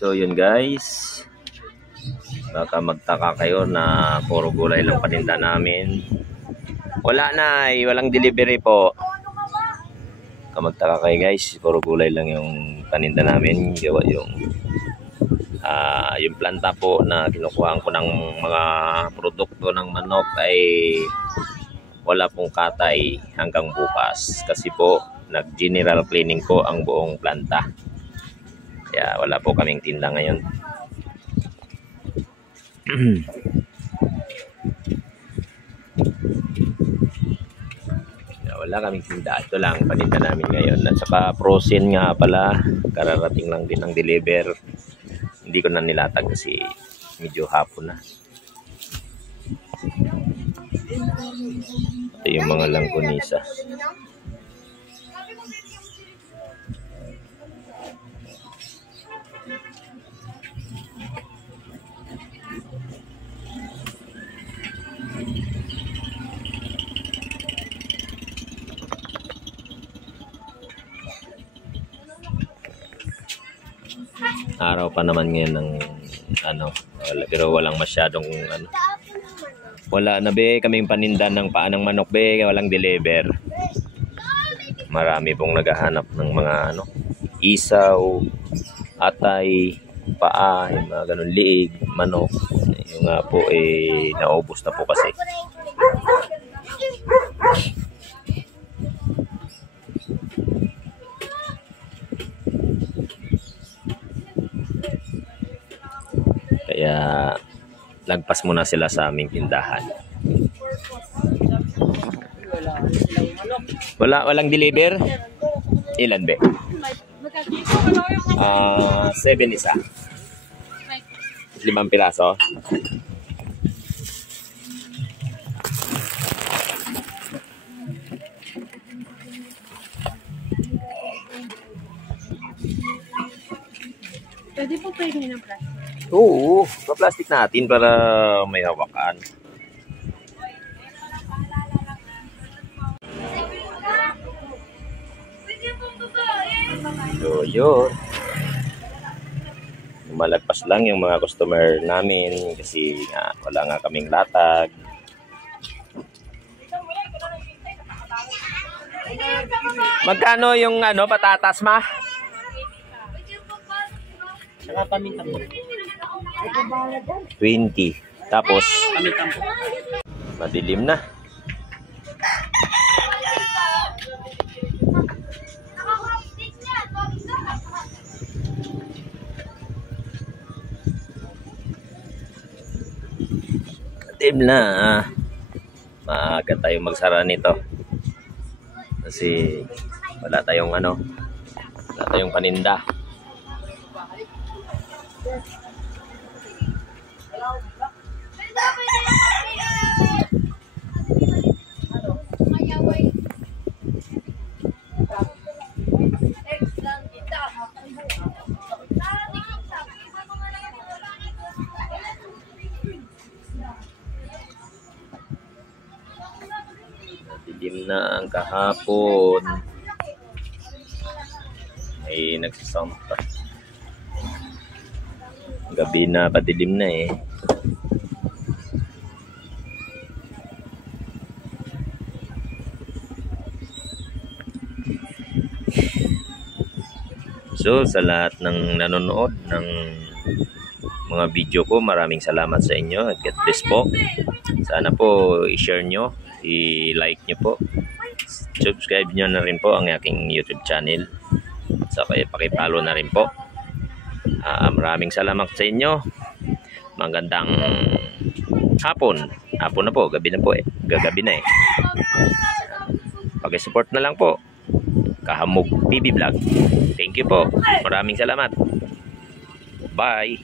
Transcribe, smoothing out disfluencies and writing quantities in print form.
So yun guys, baka magtaka kayo na puro gulay lang paninda namin. Wala na, walang delivery po. Baka magtaka kayo guys, puro gulay lang yung paninda namin. Gawa yung planta po na kinukuhaan ko ng mga produkto ng manok ay wala pong katay hanggang bukas. Kasi po, nag-general cleaning po ang buong planta. Kaya wala po kaming tinda ngayon. Wala kaming tinda. Ito lang paninda namin ngayon. At saka frozen nga pala. Kararating lang din ang deliver. Hindi ko na nilatag kasi medyo hapon na. Ito yung mga langkunisa. Araw pa naman ngayon ng pero walang masyadong wala na be kaming paninda ng paanang manok be, walang deliver. Marami pong naghahanap ng mga isaw, atay, paa, yung mga ganun, liig, manok. Yung nga po naubos na po kasi. Kaya lagpas muna sila sa aming tindahan. Walang deliver? Ilan be? 7 isa. 5 piraso. Pwede po pwede ng plastic? Oo, pa-plastic natin para may hawakan. So yun, malagpas lang yung mga customer namin kasi wala nga kaming latag. Magkano yung patatas ma? Saka paminta po. 20. Tapos madilim na. Madilim na. Maaga tayong magsara nito. Kasi wala tayong paninda. Dilim na ang kahapon. Ay nagsasound pa. Gabi na, padilim na eh. So sa lahat ng nanonood ng mga video ko, maraming salamat sa inyo at God bless po. Sana po i-share nyo, i-like nyo po, subscribe nyo na rin po ang aking YouTube channel. So pakipalo na rin po. Maraming salamat sa inyo. Magandang hapon. Hapon na po, gabi na po eh. Gagabi na eh. Paki-support na lang po. Kahamog TV Vlog. Thank you po. Maraming salamat. Bye.